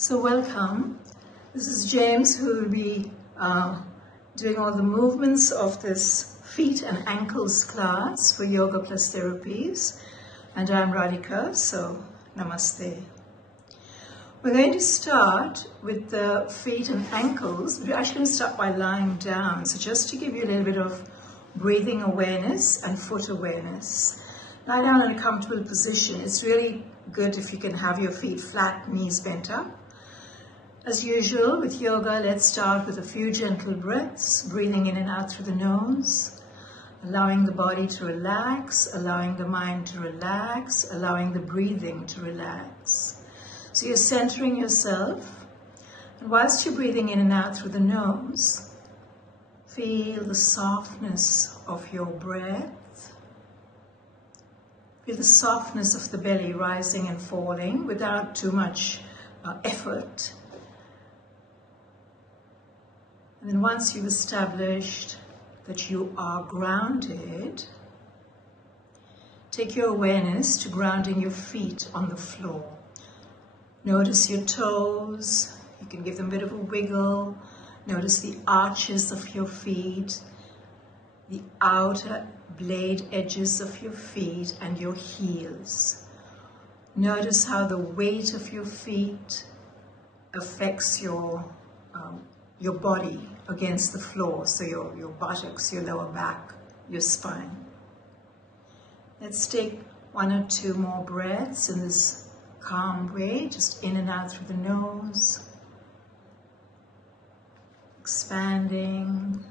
So welcome. This is James, who will be doing all the movements of this feet and ankles class for Yoga Plus Therapies. And I'm Radhika, so Namaste. We're going to start with the feet and ankles. We're actually going to start by lying down. So just to give you a little bit of breathing awareness and foot awareness. Lie down in a comfortable position. It's really good if you can have your feet flat, knees bent up. As usual with yoga, let's start with a few gentle breaths, breathing in and out through the nose, allowing the body to relax, allowing the mind to relax, allowing the breathing to relax. So you're centering yourself, and whilst you're breathing in and out through the nose, feel the softness of your breath. Feel the softness of the belly rising and falling without too much effort. And then once you've established that you are grounded, take your awareness to grounding your feet on the floor. Notice your toes. You can give them a bit of a wiggle. Notice the arches of your feet, the outer blade edges of your feet and your heels. Notice how the weight of your feet affects your body against the floor, so your buttocks, your lower back, your spine. Let's take one or two more breaths in this calm way, just in and out through the nose, expanding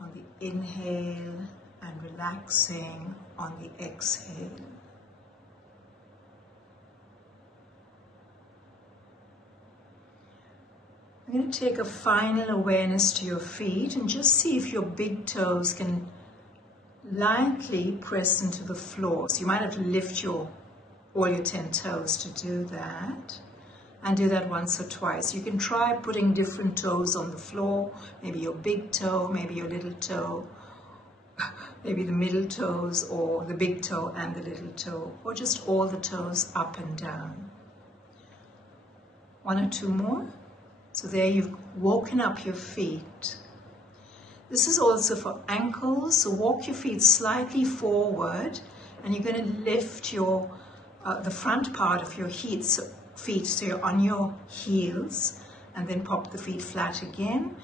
on the inhale and relaxing on the exhale. I'm going to take a final awareness to your feet and just see if your big toes can lightly press into the floor. So you might have to lift all your 10 toes to do that, and do that once or twice. You can try putting different toes on the floor, maybe your big toe, maybe your little toe, maybe the middle toes, or the big toe and the little toe, or just all the toes up and down. One or two more. So there you've woken up your feet. This is also for ankles, so walk your feet slightly forward, and you're going to lift the front part of your feet, so you're on your heels, and then pop the feet flat again.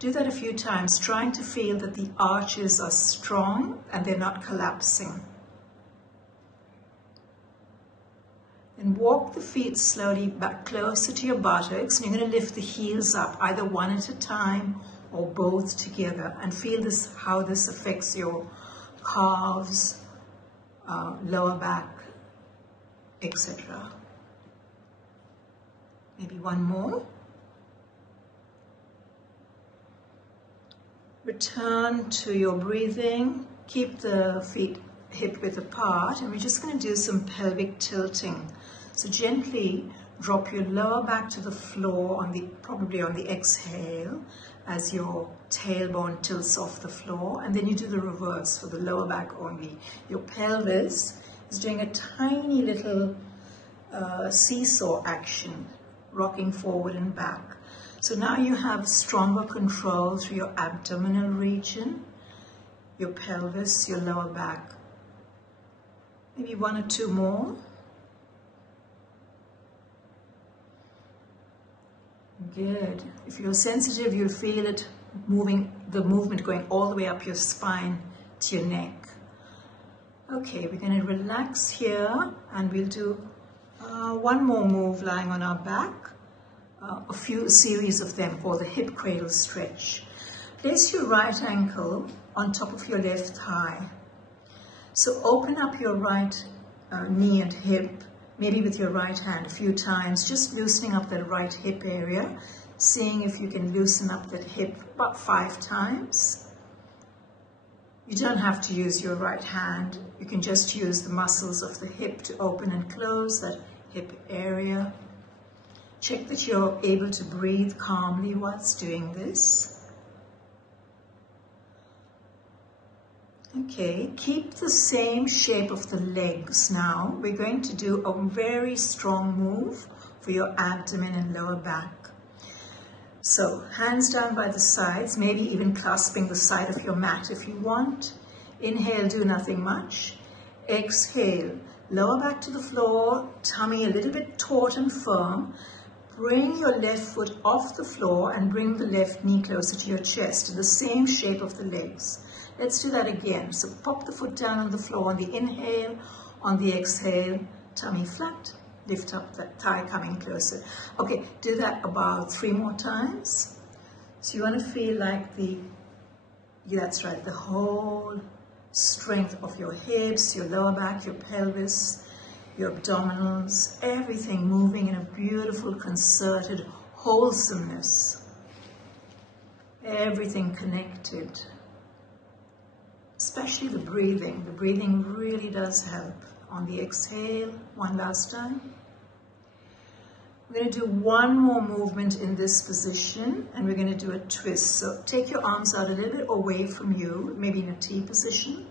Do that a few times, trying to feel that the arches are strong and they're not collapsing. Then walk the feet slowly back closer to your buttocks, and you're going to lift the heels up, either one at a time or both together, and feel how this affects your calves, lower back, etc. Maybe one more. Return to your breathing. Keep the feet hip width apart, and we're just going to do some pelvic tilting. So gently drop your lower back to the floor, probably on the exhale, as your tailbone tilts off the floor, and then you do the reverse for the lower back only. Your pelvis is doing a tiny little seesaw action, rocking forward and back. So now you have stronger control through your abdominal region, your pelvis, your lower back. Maybe one or two more. Good. If you're sensitive, you'll feel it the movement going all the way up your spine to your neck. Okay, we're going to relax here, and we'll do one more move lying on our back, a series of them, called the hip cradle stretch. Place your right ankle on top of your left thigh. So open up your right knee and hip, maybe with your right hand a few times, just loosening up that right hip area, seeing if you can loosen up that hip about 5 times. You don't have to use your right hand. You can just use the muscles of the hip to open and close that hip area. Check that you're able to breathe calmly whilst doing this. Okay, keep the same shape of the legs now. We're going to do a very strong move for your abdomen and lower back. So hands down by the sides, maybe even clasping the side of your mat if you want. Inhale, do nothing much. Exhale, lower back to the floor, tummy a little bit taut and firm. Bring your left foot off the floor and bring the left knee closer to your chest in the same shape of the legs. Let's do that again. So pop the foot down on the floor on the inhale, on the exhale, tummy flat, lift up that thigh coming closer. Okay, do that about 3 more times. So you want to feel like that's right, the whole strength of your hips, your lower back, your pelvis, your abdominals, everything moving in a beautiful, concerted wholesomeness. Everything connected. Especially the breathing. The breathing really does help. On the exhale, one last time. We're going to do one more movement in this position, and we're going to do a twist. So take your arms out a little bit away from you, maybe in a T position.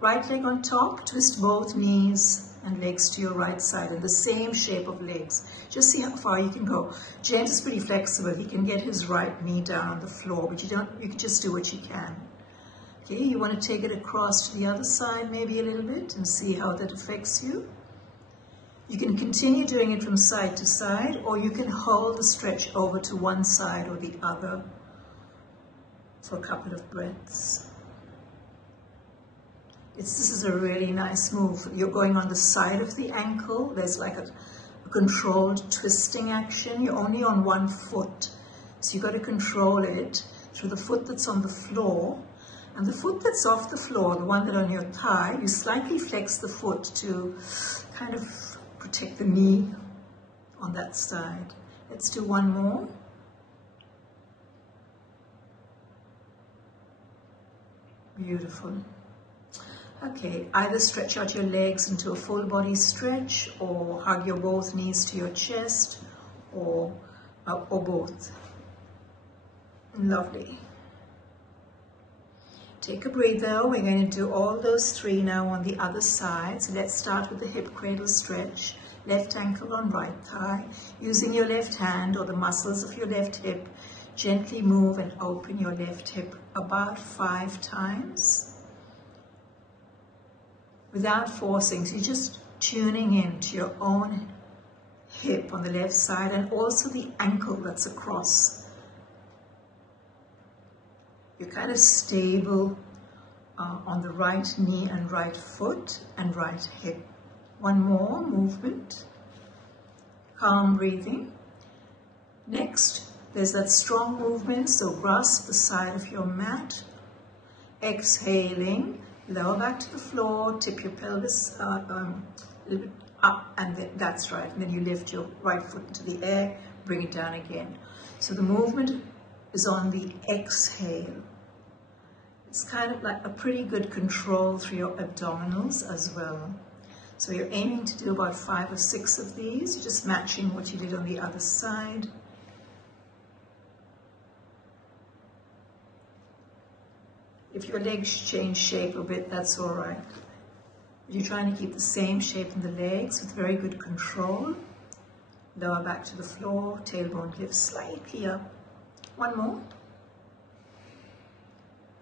Right leg on top, twist both knees and legs to your right side in the same shape of legs. Just see how far you can go. James is pretty flexible. He can get his right knee down on the floor, but you can just do what you can. Okay, you want to take it across to the other side maybe a little bit and see how that affects you. You can continue doing it from side to side, or you can hold the stretch over to one side or the other for a couple of breaths. This is a really nice move. You're going on the side of the ankle. There's like a controlled twisting action. You're only on one foot, so you've got to control it through the foot that's on the floor. And the foot that's off the floor, the one that's on your thigh, you slightly flex the foot to kind of protect the knee on that side. Let's do one more. Beautiful. Okay, either stretch out your legs into a full body stretch, or hug your both knees to your chest, or both. Lovely. Take a breather. We're going to do all those 3 now on the other side. So let's start with the hip cradle stretch. Left ankle on right thigh. Using your left hand or the muscles of your left hip, gently move and open your left hip about 5 times. Without forcing, so you're just tuning in to your own hip on the left side and also the ankle that's across. You're kind of stable on the right knee and right foot and right hip. One more movement. Calm breathing. Next, there's that strong movement, so grasp the side of your mat. Exhaling, lower back to the floor, tip your pelvis a little bit up, and then, that's right. And then you lift your right foot into the air, bring it down again. So the movement is on the exhale. It's kind of like a pretty good control through your abdominals as well. So you're aiming to do about 5 or 6 of these. You're just matching what you did on the other side. If your legs change shape a bit, that's all right. You're trying to keep the same shape in the legs with very good control. Lower back to the floor, tailbone lifts slightly up. One more.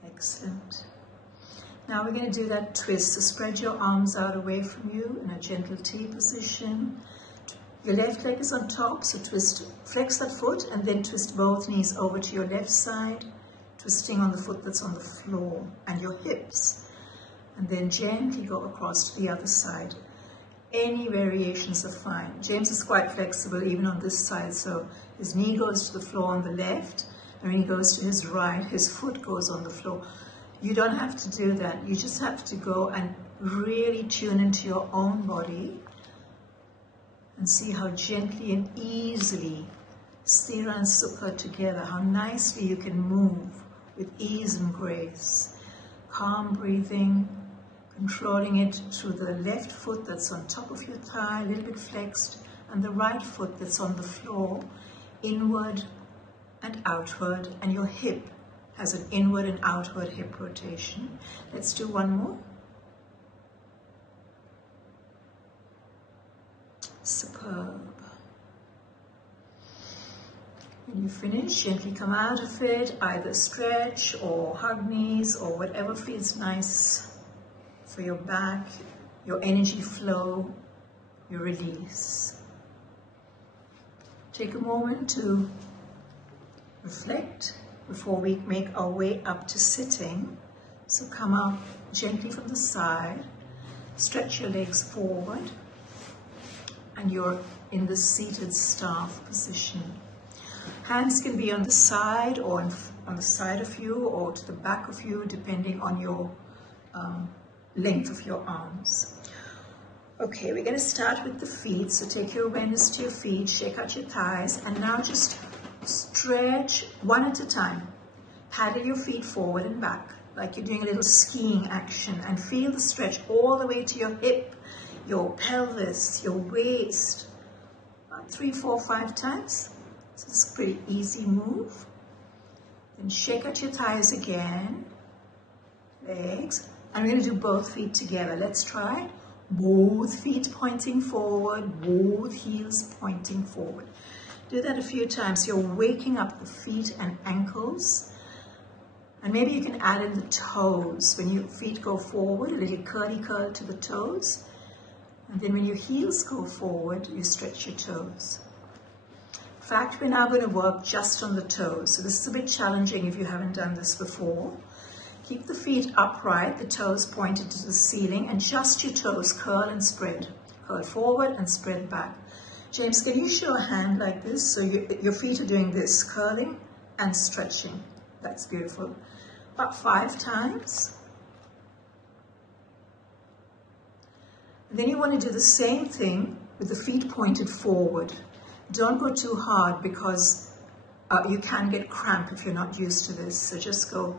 Excellent. Now we're going to do that twist. So spread your arms out away from you in a gentle T position. Your left leg is on top, so twist, flex that foot and then twist both knees over to your left side, twisting on the foot that's on the floor and your hips. And then gently go across to the other side. Any variations are fine. James is quite flexible even on this side, so his knee goes to the floor on the left, and when he goes to his right, his foot goes on the floor. You don't have to do that. You just have to go and really tune into your own body and see how gently and easily Sthira and Sukha together, how nicely you can move with ease and grace. Calm breathing, controlling it through the left foot that's on top of your thigh, a little bit flexed, and the right foot that's on the floor, inward and outward, and your hip has an inward and outward hip rotation. Let's do one more. Superb. When you finish, gently come out of it, either stretch or hug knees or whatever feels nice for your back, your energy flow, your release. Take a moment to reflect before we make our way up to sitting. So come up gently from the side, stretch your legs forward, and you're in the seated staff position. Hands can be on the side or on the side of you or to the back of you, depending on your length of your arms. Okay, we're going to start with the feet. So take your awareness to your feet, shake out your thighs, and now just stretch one at a time. Paddle your feet forward and back, like you're doing a little skiing action, and feel the stretch all the way to your hip, your pelvis, your waist. About 3, 4, 5 times. So it's a pretty easy move. Then shake out your thighs again, legs, and we're going to do both feet together. Let's try. Both feet pointing forward, both heels pointing forward. Do that a few times. You're waking up the feet and ankles. And maybe you can add in the toes. When your feet go forward, a little curly curl to the toes. And then when your heels go forward, you stretch your toes. In fact, we're now going to work just on the toes. So this is a bit challenging if you haven't done this before. Keep the feet upright, the toes pointed to the ceiling, and just your toes curl and spread. Curl forward and spread back. James, can you show a hand like this? So your feet are doing this, curling and stretching. That's beautiful. About 5 times. And then you want to do the same thing with the feet pointed forward. Don't go too hard because you can get cramp if you're not used to this. So just go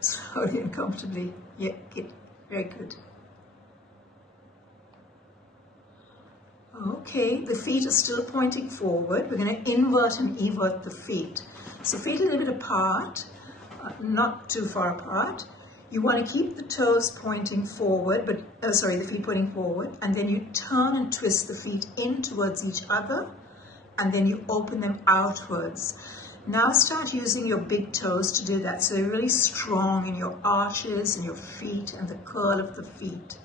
slowly and comfortably. Yeah, good. Very good. Okay, the feet are still pointing forward. We're going to invert and evert the feet. So feet a little bit apart, not too far apart. You want to keep the toes pointing forward, the feet pointing forward, and then you turn and twist the feet in towards each other, and then you open them outwards. Now start using your big toes to do that, so you're really strong in your arches and your feet and the curl of the feet.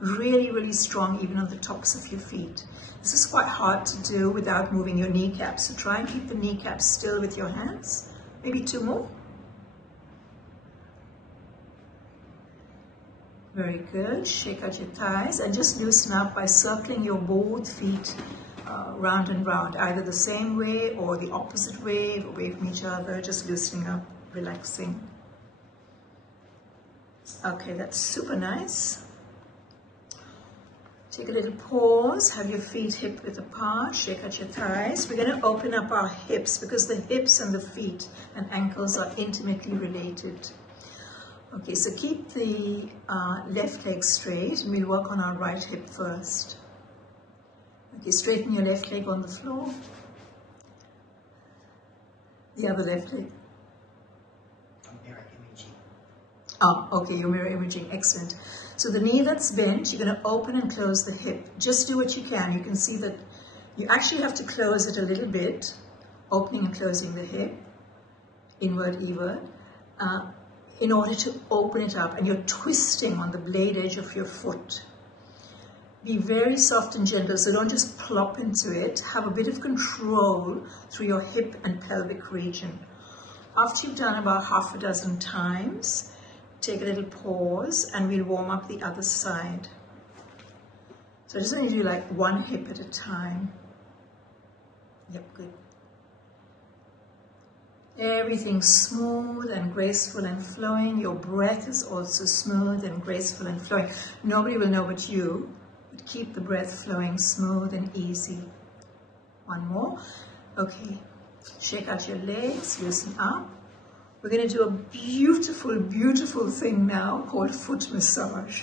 Really, really strong even on the tops of your feet. This is quite hard to do without moving your kneecaps, so try and keep the kneecaps still with your hands. Maybe 2 more. Very good. Shake out your thighs and just loosen up by circling your both feet round and round, either the same way or the opposite way, away from each other, just loosening up, relaxing. Okay, that's super nice. Take a little pause, have your feet hip width apart, shake out your thighs. We're going to open up our hips because the hips and the feet and ankles are intimately related. Okay, so keep the left leg straight, and we'll work on our right hip first. Okay, straighten your left leg on the floor. The other left leg. Mirror imaging. Oh, okay, your mirror imaging, excellent. So the knee that's bent, you're going to open and close the hip. Just do what you can. You can see that you actually have to close it a little bit, opening and closing the hip, inward, evert, in order to open it up, and you're twisting on the blade edge of your foot. Be very soft and gentle, so don't just plop into it. Have a bit of control through your hip and pelvic region. After you've done about half a dozen times, take a little pause and we'll warm up the other side. So I just want you to do like one hip at a time. Yep, good. Everything's smooth and graceful and flowing. Your breath is also smooth and graceful and flowing. Nobody will know but you. But keep the breath flowing smooth and easy. One more. Okay. Shake out your legs, loosen up. We're going to do a beautiful, beautiful thing now called foot massage.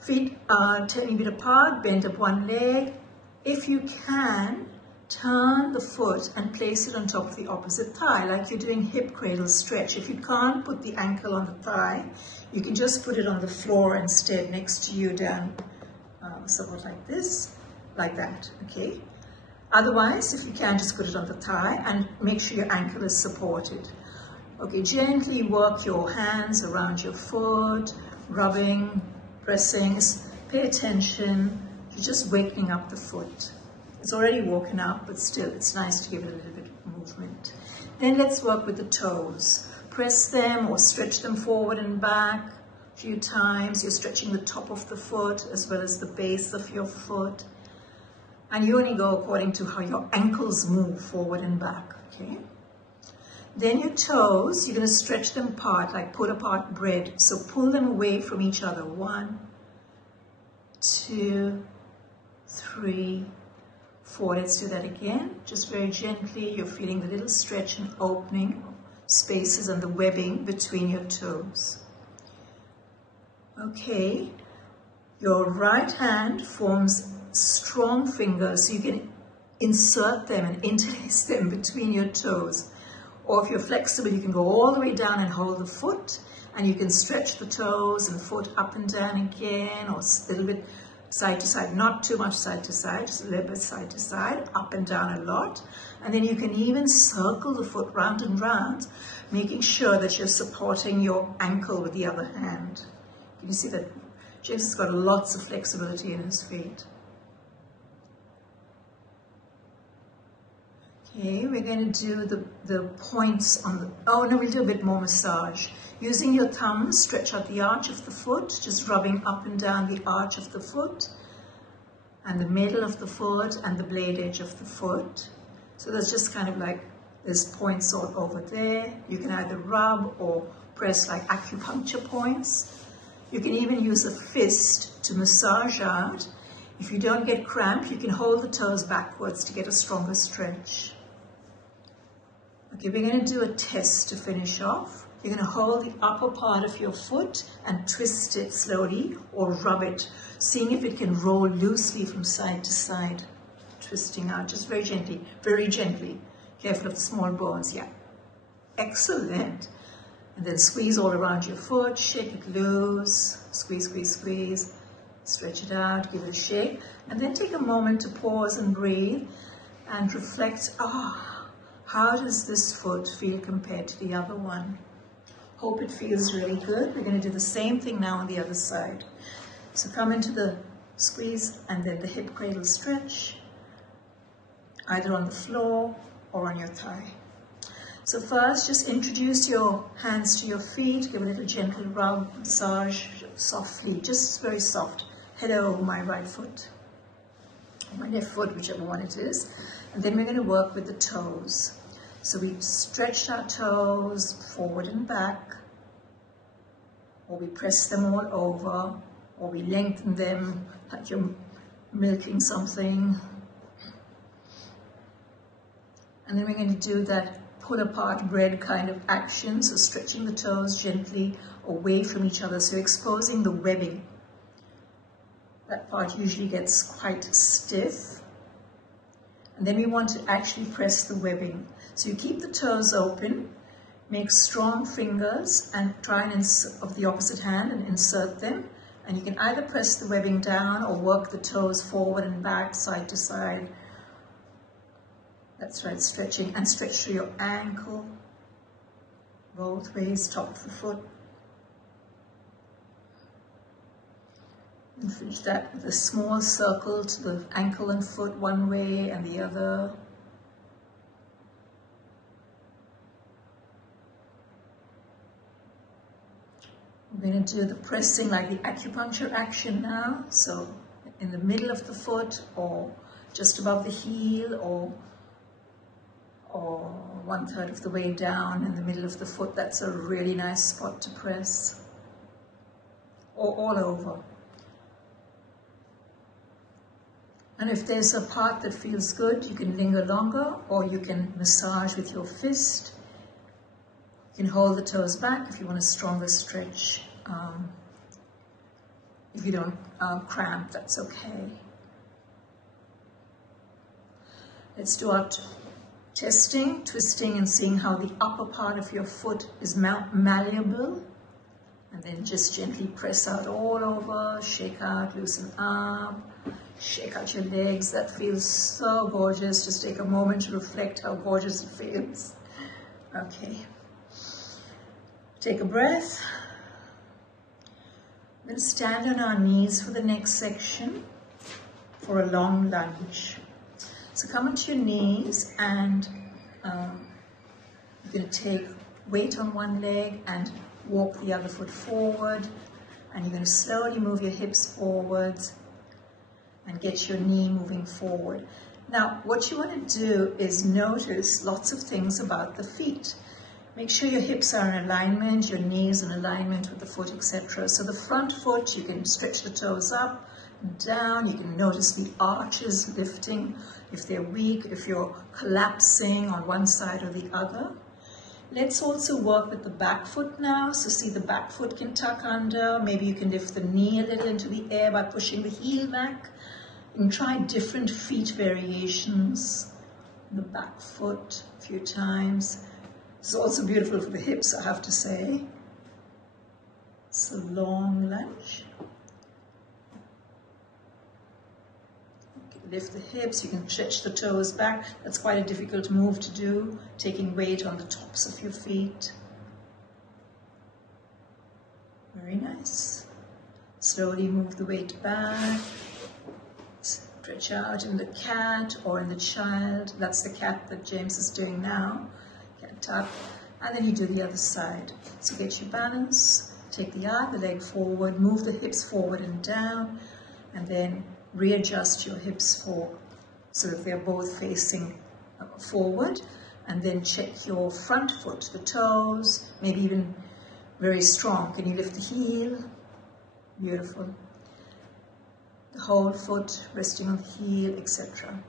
Feet are turning a bit apart, bend up one leg. If you can, turn the foot and place it on top of the opposite thigh, like you're doing hip cradle stretch. If you can't put the ankle on the thigh, you can just put it on the floor instead, next to you, down somewhat like this, like that, okay? Otherwise, if you can, just put it on the thigh and make sure your ankle is supported. Okay, gently work your hands around your foot, rubbing, pressing. Pay attention. You're just waking up the foot. It's already woken up, but still, it's nice to give it a little bit of movement. Then let's work with the toes. Press them or stretch them forward and back a few times. You're stretching the top of the foot as well as the base of your foot. And you only go according to how your ankles move forward and back, okay? Then your toes, you're going to stretch them apart like pull apart bread. So pull them away from each other. 1, 2, 3, 4. Let's do that again. Just very gently, you're feeling the little stretch and opening spaces and the webbing between your toes. Okay, your right hand forms strong fingers, so you can insert them and interlace them between your toes. Or if you're flexible, you can go all the way down and hold the foot, and you can stretch the toes and foot up and down again, or a little bit side to side, not too much side to side, just a little bit side to side, up and down a lot. And then you can even circle the foot round and round, making sure that you're supporting your ankle with the other hand. Can you see that James has got lots of flexibility in his feet? Okay, we're going to do the points on the, oh no, we'll do a bit more massage. Using your thumbs, stretch out the arch of the foot, just rubbing up and down the arch of the foot, and the middle of the foot, and the blade edge of the foot. So there's just kind of like, there's points all over there. You can either rub or press like acupuncture points. You can even use a fist to massage out. If you don't get cramp, you can hold the toes backwards to get a stronger stretch. Okay, we're going to do a test to finish off. You're going to hold the upper part of your foot and twist it slowly or rub it, seeing if it can roll loosely from side to side. Twisting out just very gently, very gently. Careful of the small bones, yeah. Excellent. And then squeeze all around your foot, shake it loose, squeeze, squeeze, squeeze. Stretch it out, give it a shake. And then take a moment to pause and breathe and reflect, how does this foot feel compared to the other one? Hope it feels really good. We're going to do the same thing now on the other side. So come into the squeeze and then the hip cradle stretch, either on the floor or on your thigh. So first, just introduce your hands to your feet, give a little gentle rub, massage softly, just very soft. Hello, my right foot, or my left foot, whichever one it is. And then we're going to work with the toes. So we stretched our toes forward and back, or we press them all over, or we lengthen them like you're milking something. And then we're going to do that pull apart bread kind of action, so stretching the toes gently away from each other, so exposing the webbing. That part usually gets quite stiff. And then we want to actually press the webbing. So you keep the toes open, make strong fingers and try and of the opposite hand and insert them. And you can either press the webbing down or work the toes forward and back, side to side. That's right, stretching, and stretch through your ankle, both ways, top of the foot. And finish that with a small circle to the ankle and foot one way and the other. We're going to do the pressing like the acupuncture action now. So in the middle of the foot or just above the heel or 1/3 of the way down in the middle of the foot. That's a really nice spot to press. Or all over. And if there's a part that feels good, you can linger longer, or you can massage with your fist. You can hold the toes back if you want a stronger stretch. If you don't cramp, that's okay. Let's do our testing, twisting, and seeing how the upper part of your foot is malleable And then just gently press out all over, shake out, loosen up, shake out your legs. That feels so gorgeous. Just take a moment to reflect how gorgeous it feels. Okay. Take a breath. Then stand on our knees for the next section for a long lunge. So come onto your knees and you're going to take weight on one leg and walk the other foot forward, and you're going to slowly move your hips forwards and get your knee moving forward. Now, what you want to do is notice lots of things about the feet. Make sure your hips are in alignment, your knees in alignment with the foot, etc. So the front foot, you can stretch the toes up and down. You can notice the arches lifting if they're weak, if you're collapsing on one side or the other. Let's also work with the back foot now. So see, the back foot can tuck under. Maybe you can lift the knee a little into the air by pushing the heel back. And try different feet variations. The back foot a few times. It's also beautiful for the hips, I have to say. It's a long lunge. Lift the hips, you can stretch the toes back. That's quite a difficult move to do, taking weight on the tops of your feet. Very nice. Slowly move the weight back. Stretch out in the cat or in the child. That's the cat that James is doing now. Cat up. And then you do the other side. So get your balance. Take the other leg forward, move the hips forward and down, and then readjust your hips so that they're both facing forward, and then check your front foot, the toes, maybe even very strong. Can you lift the heel? Beautiful. The whole foot resting on the heel, etc.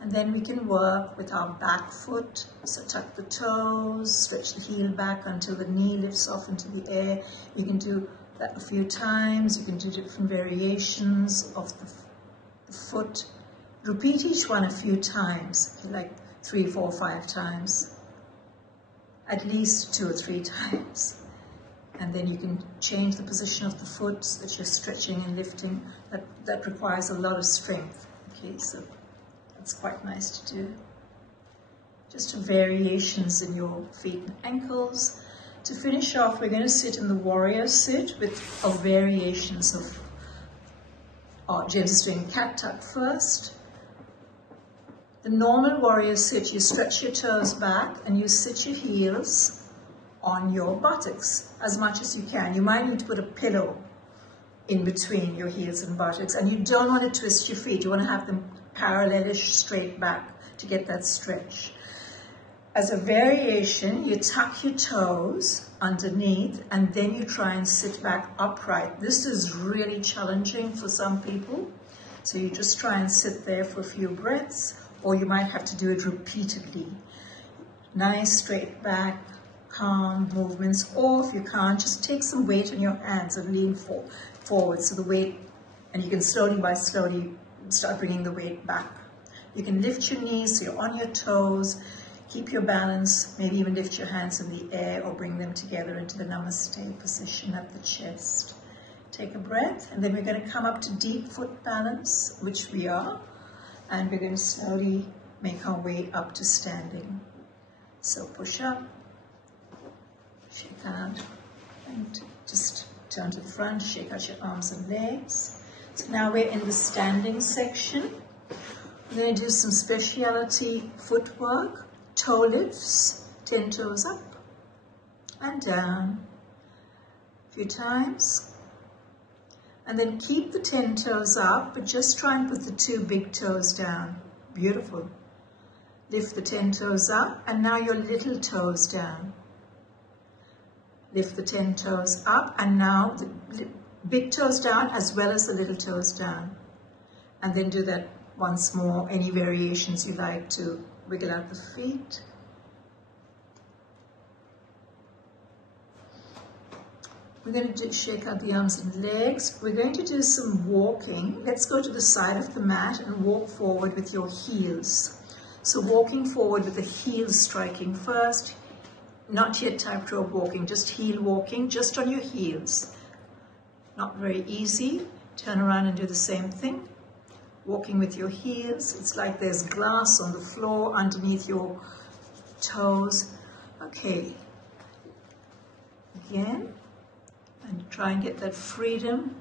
And then we can work with our back foot. So tuck the toes, stretch the heel back until the knee lifts off into the air. You can do that a few times. You can do different variations of the foot. Repeat each one a few times, like 3, 4, 5 times. At least 2 or 3 times. And then you can change the position of the foot so that you're stretching and lifting. That requires a lot of strength. Okay, so that's quite nice to do. Just variations in your feet and ankles. To finish off, we're going to sit in the warrior sit with variations of, James is doing cat tuck first. The normal warrior sit, you stretch your toes back and you sit your heels on your buttocks as much as you can. You might need to put a pillow in between your heels and buttocks, and you don't want to twist your feet. You want to have them parallelish straight back to get that stretch. As a variation, you tuck your toes underneath and then you try and sit back upright. This is really challenging for some people. So you just try and sit there for a few breaths, or you might have to do it repeatedly. Nice straight back, calm movements, or if you can't, just take some weight on your hands and lean forward. So the weight, and you can slowly start bringing the weight back. You can lift your knees so you're on your toes. Keep your balance, maybe even lift your hands in the air or bring them together into the Namaste position at the chest. Take a breath, and then we're going to come up to deep foot balance, which we are, and we're going to slowly make our way up to standing. So push up, shake out, and just turn to the front, shake out your arms and legs. So now we're in the standing section. We're going to do some speciality footwork. Toe lifts, 10 toes up and down a few times. And then keep the 10 toes up, but just try and put the 2 big toes down. Beautiful. Lift the 10 toes up, and now your little toes down. Lift the 10 toes up, and now the big toes down as well as the little toes down. And then do that once more, any variations you like to wiggle out the feet. We're going to shake out the arms and legs. We're going to do some walking. Let's go to the side of the mat and walk forward with your heels. So walking forward with the heels striking first, not yet tightrope walking, just heel walking, just on your heels. Not very easy. Turn around and do the same thing. Walking with your heels. It's like there's glass on the floor underneath your toes. Okay. Again. And try and get that freedom.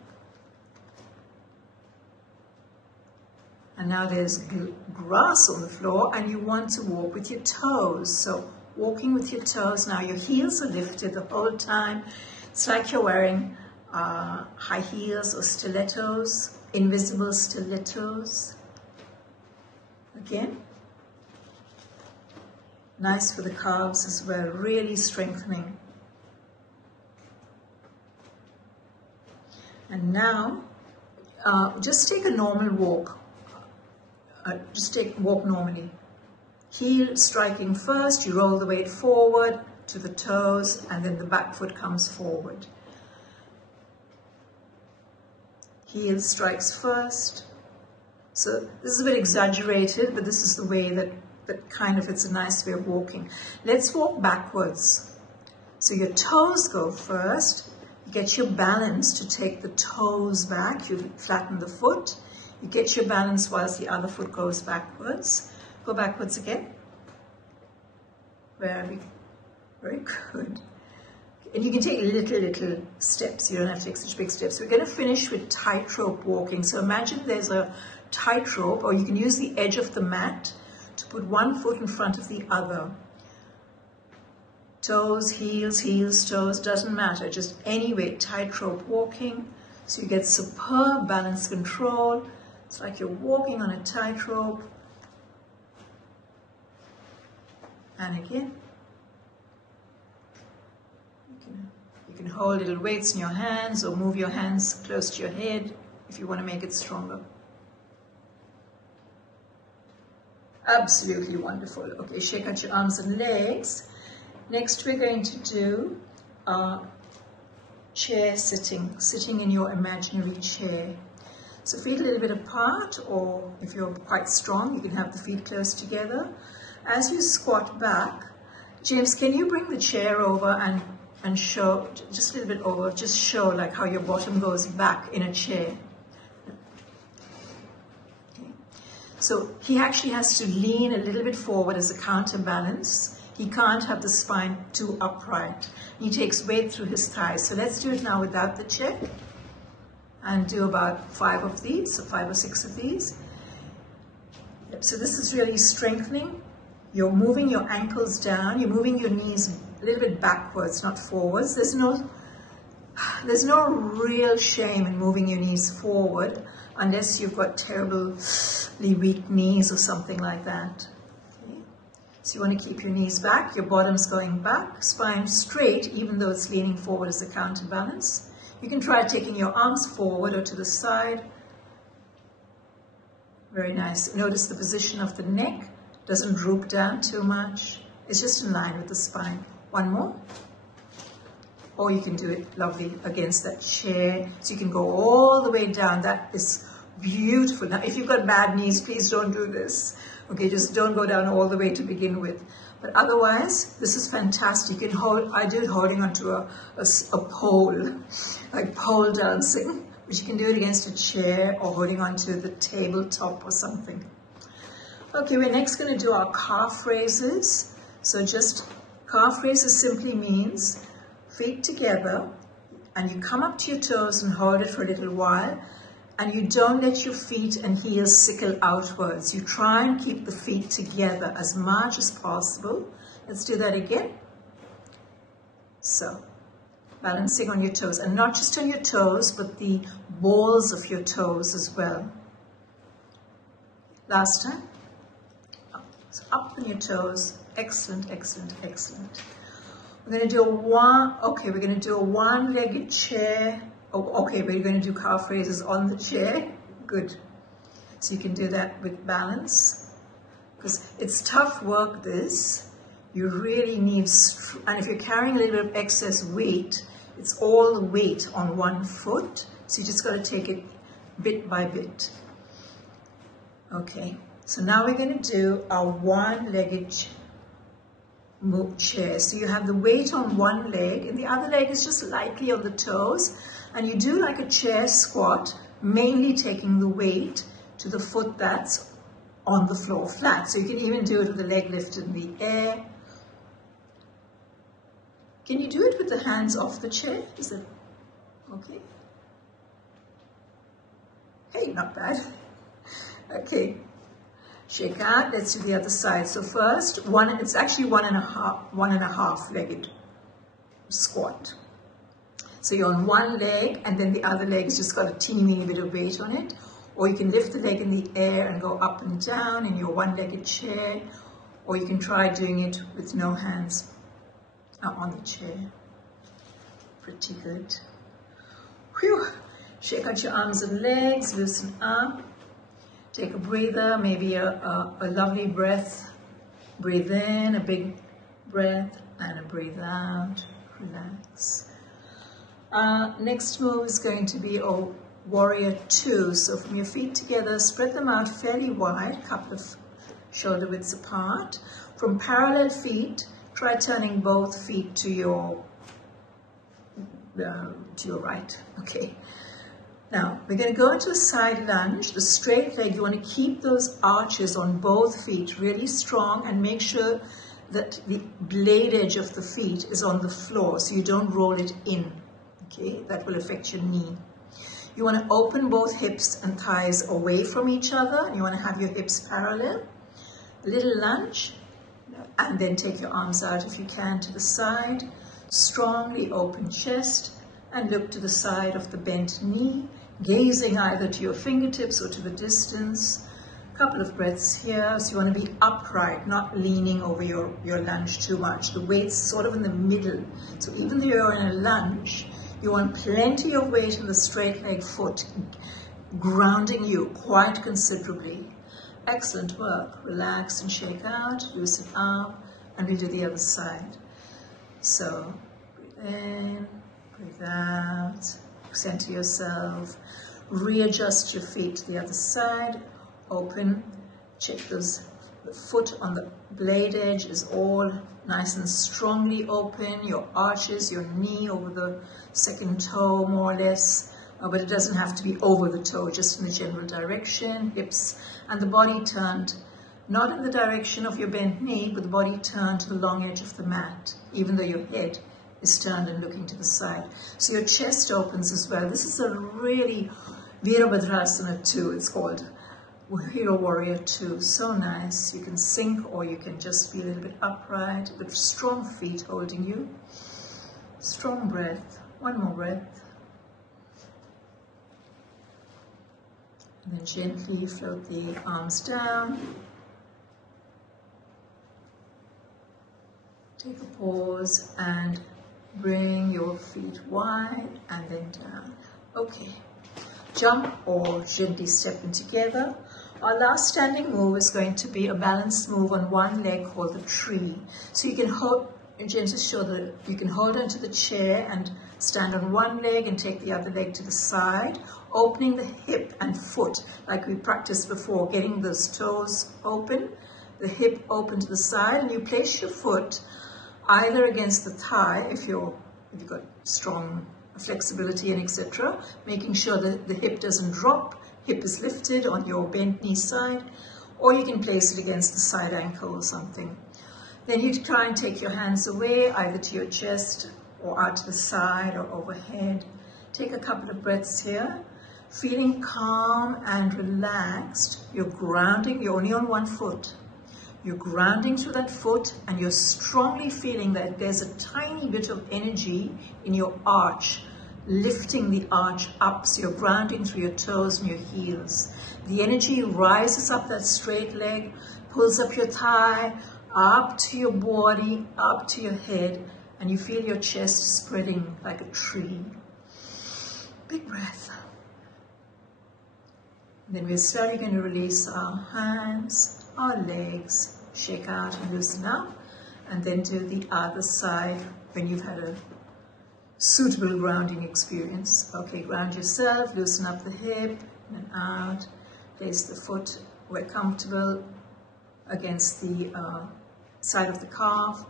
And now there's grass on the floor and you want to walk with your toes. So walking with your toes. Now your heels are lifted the whole time. It's like you're wearing high heels or stilettos, invisible stilettos. Again. Nice for the calves as well, really strengthening. And now, just take a normal walk. Walk normally. Heel striking first, you roll the weight forward to the toes, and then the back foot comes forward. Heel strikes first. So this is a bit exaggerated, but this is the way that kind of, it's a nice way of walking. Let's walk backwards. So your toes go first. You get your balance to take the toes back. You flatten the foot. You get your balance whilst the other foot goes backwards. Go backwards again. Very good. And you can take little steps. You don't have to take such big steps. We're going to finish with tightrope walking. So imagine there's a tightrope, or you can use the edge of the mat to put one foot in front of the other. Toes, heels, toes, doesn't matter. Just anyway, tightrope walking. So you get superb balance control. It's like you're walking on a tightrope. And again. You can hold little weights in your hands or move your hands close to your head if you want to make it stronger. Absolutely wonderful. Okay, shake out your arms and legs. Next we're going to do chair sitting in your imaginary chair. So feet a little bit apart, or if you're quite strong, you can have the feet close together. As you squat back, James, can you bring the chair over and show, just a little bit over, just show like how your bottom goes back in a chair. Okay. So he actually has to lean a little bit forward as a counterbalance. He can't have the spine too upright. He takes weight through his thighs. So let's do it now without the chair. And do about 5 of these, so 5 or 6 of these. So this is really strengthening. You're moving your ankles down. You're moving your knees a little bit backwards, not forwards. There's no real shame in moving your knees forward unless you've got terribly weak knees or something like that. Okay. So you want to keep your knees back, your bottom's going back, spine straight, even though it's leaning forward as a counterbalance. You can try taking your arms forward or to the side. Very nice. Notice the position of the neck doesn't droop down too much. It's just in line with the spine. One more. Or you can do it lovely against that chair. So you can go all the way down. That is beautiful. Now, if you've got bad knees, please don't do this. Okay, just don't go down all the way to begin with. But otherwise, this is fantastic. You can hold, I do it holding onto a pole, like pole dancing, but you can do it against a chair or holding onto the tabletop or something. Okay, we're next going to do our calf raises. So just calf raises simply means feet together, and you come up to your toes and hold it for a little while, and you don't let your feet and heels sickle outwards. You try and keep the feet together as much as possible. Let's do that again. So, balancing on your toes, and not just on your toes, but the balls of your toes as well. Last time. So up on your toes. Excellent, excellent, excellent. We're going to do we're going to do a one-legged chair. Oh, okay, we're going to do calf raises on the chair. Good. So you can do that with balance. Because it's tough work, this. You really need, and if you're carrying a little bit of excess weight, it's all the weight on one foot. So you just got to take it bit by bit. Okay, so now we're going to do our one-legged chair. So you have the weight on one leg and the other leg is just lightly on the toes, and you do like a chair squat, mainly taking the weight to the foot that's on the floor flat. So you can even do it with the leg lifted in the air. Can you do it with the hands off the chair? Is it okay? Hey, not bad. Okay. Shake out. Let's do the other side. So first, it's actually one and a half legged squat. So you're on one leg and then the other leg has just got a teeny bit of weight on it. Or you can lift the leg in the air and go up and down in your one-legged chair. Or you can try doing it with no hands on the chair. Pretty good. Whew. Shake out your arms and legs, loosen up. Take a breather, maybe a lovely breath. Breathe in, a big breath, and a breathe out. Relax. Next move is going to be a warrior two. So from your feet together, spread them out fairly wide, a couple of shoulder widths apart. From parallel feet, try turning both feet to your right. Okay. Now, we're going to go into a side lunge. The straight leg, you want to keep those arches on both feet really strong and make sure that the blade edge of the feet is on the floor so you don't roll it in. Okay, that will affect your knee. You want to open both hips and thighs away from each other, and you want to have your hips parallel. A little lunge, and then take your arms out if you can to the side. Strongly open chest, and look to the side of the bent knee, gazing either to your fingertips or to the distance. A couple of breaths here. So you want to be upright, not leaning over your lunge too much. The weight's sort of in the middle. So even though you're in a lunge, you want plenty of weight in the straight leg foot, grounding you quite considerably. Excellent work. Relax and shake out, loosen up, and we'll do the other side. So breathe in, breathe out, center yourself, readjust your feet to the other side, open, check the foot on the blade edge is all nice and strongly open, your arches, your knee over the second toe more or less, but it doesn't have to be over the toe, just in the general direction, hips and the body turned, not in the direction of your bent knee, but the body turned to the long edge of the mat, even though your head is turned and looking to the side. So your chest opens as well. This is a really Virabhadrasana 2, it's called. Hero Warrior 2, so nice. You can sink or you can just be a little bit upright with strong feet holding you. Strong breath, one more breath. And then gently float the arms down. Take a pause and bring your feet wide and then down. Okay. Jump or gently step in together. Our last standing move is going to be a balanced move on one leg called the tree. So you can hold, just show that you can hold onto the chair and stand on one leg and take the other leg to the side, opening the hip and foot like we practiced before, getting those toes open, the hip open to the side, and you place your foot either against the thigh if you've got strong flexibility and etc., making sure that the hip doesn't drop, hip is lifted on your bent knee side, or you can place it against the side ankle or something. Then you try and take your hands away, either to your chest or out to the side or overhead. Take a couple of breaths here, feeling calm and relaxed. You're grounding, you're only on one foot. You're grounding through that foot and you're strongly feeling that there's a tiny bit of energy in your arch, lifting the arch up, so you're grounding through your toes and your heels. The energy rises up that straight leg, pulls up your thigh, up to your body, up to your head, and you feel your chest spreading like a tree. Big breath. Then we're slowly going to release our hands, our legs, shake out and loosen up, and then do the other side when you've had a suitable grounding experience. Okay, ground yourself, loosen up the hip, and out. Place the foot where comfortable against the side of the calf,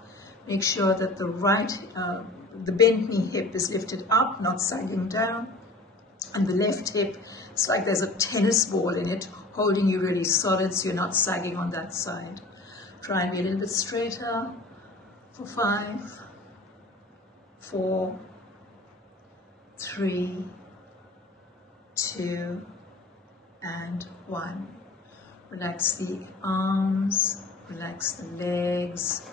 Make sure that the bent knee hip is lifted up, not sagging down. And the left hip, it's like there's a tennis ball in it, holding you really solid so you're not sagging on that side. Try and be a little bit straighter for 5, 4, 3, 2, and 1. Relax the arms, relax the legs.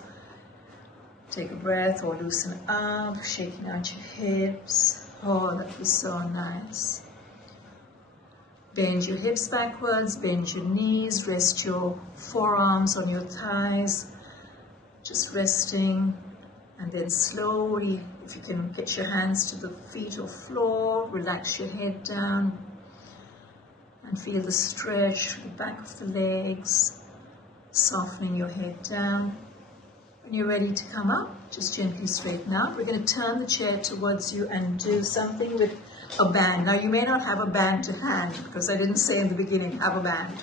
Take a breath or loosen up, shaking out your hips. Oh, that was so nice. Bend your hips backwards, bend your knees, rest your forearms on your thighs, just resting, and then slowly, if you can get your hands to the feet or floor, relax your head down and feel the stretch through the back of the legs, softening your head down. When you're ready to come up, just gently straighten up. We're going to turn the chair towards you and do something with a band. Now, you may not have a band to hand, because I didn't say in the beginning, have a band.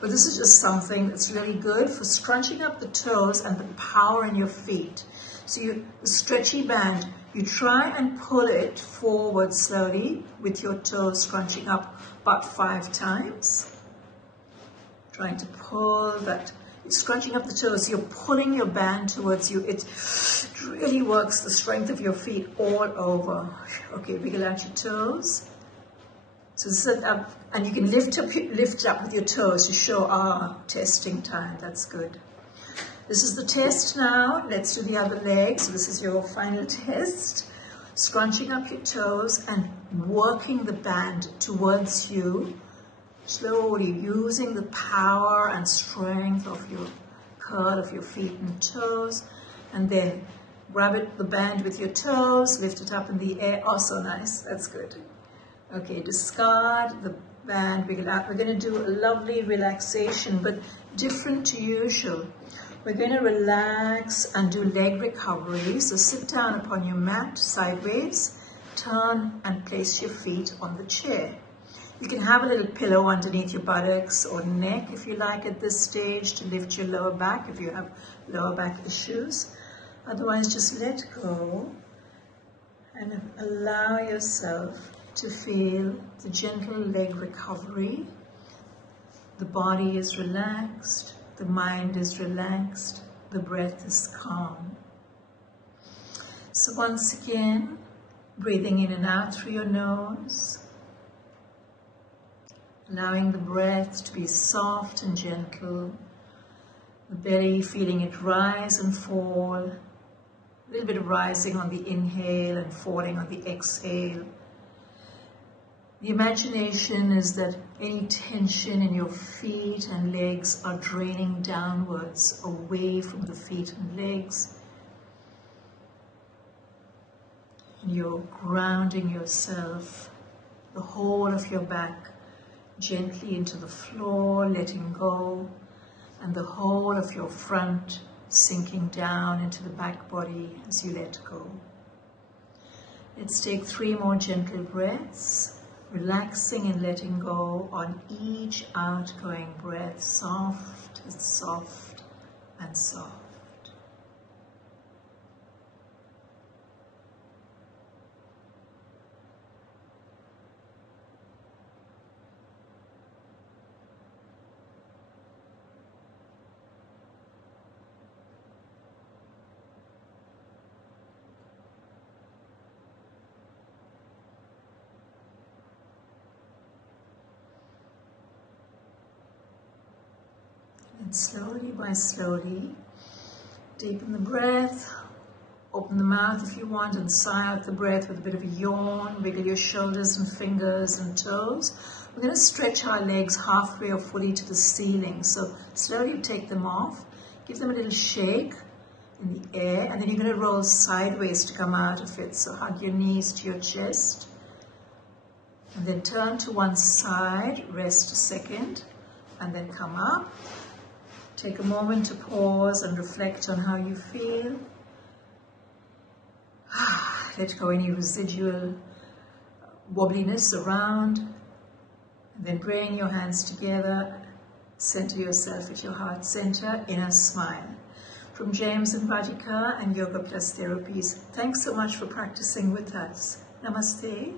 But this is just something that's really good for scrunching up the toes and the power in your feet. So the stretchy band, you try and pull it forward slowly with your toes scrunching up about 5 times. Trying to pull that. Scrunching up the toes, you're pulling your band towards you. It really works the strength of your feet all over. Okay, wiggle out your toes. So this is and you can lift up with your toes to show testing time. That's good. This is the test now. Let's do the other leg. So this is your final test. Scrunching up your toes and working the band towards you. Slowly using the power and strength of your curl of your feet and toes, and then grab the band with your toes, lift it up in the air. Oh, so nice. That's good. Okay, discard the band, wiggle out. We're going to do a lovely relaxation, but different to usual. We're going to relax and do leg recovery. So sit down upon your mat sideways, turn and place your feet on the chair. You can have a little pillow underneath your buttocks or neck if you like at this stage to lift your lower back if you have lower back issues. Otherwise, just let go and allow yourself to feel the gentle leg recovery. The body is relaxed, the mind is relaxed, the breath is calm. So once again, breathing in and out through your nose. Allowing the breath to be soft and gentle, the belly feeling it rise and fall, a little bit of rising on the inhale and falling on the exhale. The imagination is that any tension in your feet and legs are draining downwards, away from the feet and legs. And you're grounding yourself, the whole of your back, gently into the floor, letting go, and the whole of your front sinking down into the back body as you let go. Let's take 3 more gentle breaths, relaxing and letting go on each outgoing breath, soft and soft and soft. And slowly by slowly, deepen the breath, open the mouth if you want, and sigh out the breath with a bit of a yawn. Wiggle your shoulders and fingers and toes. We're going to stretch our legs halfway or fully to the ceiling. So slowly take them off, give them a little shake in the air, and then you're going to roll sideways to come out of it. So hug your knees to your chest. And then turn to one side, rest a second, and then come up. Take a moment to pause and reflect on how you feel. Let go any residual wobbliness around. And then bring your hands together, center yourself at your heart center, inner smile. from James and Vadika and Yoga Plus Therapies. Thanks so much for practicing with us. Namaste.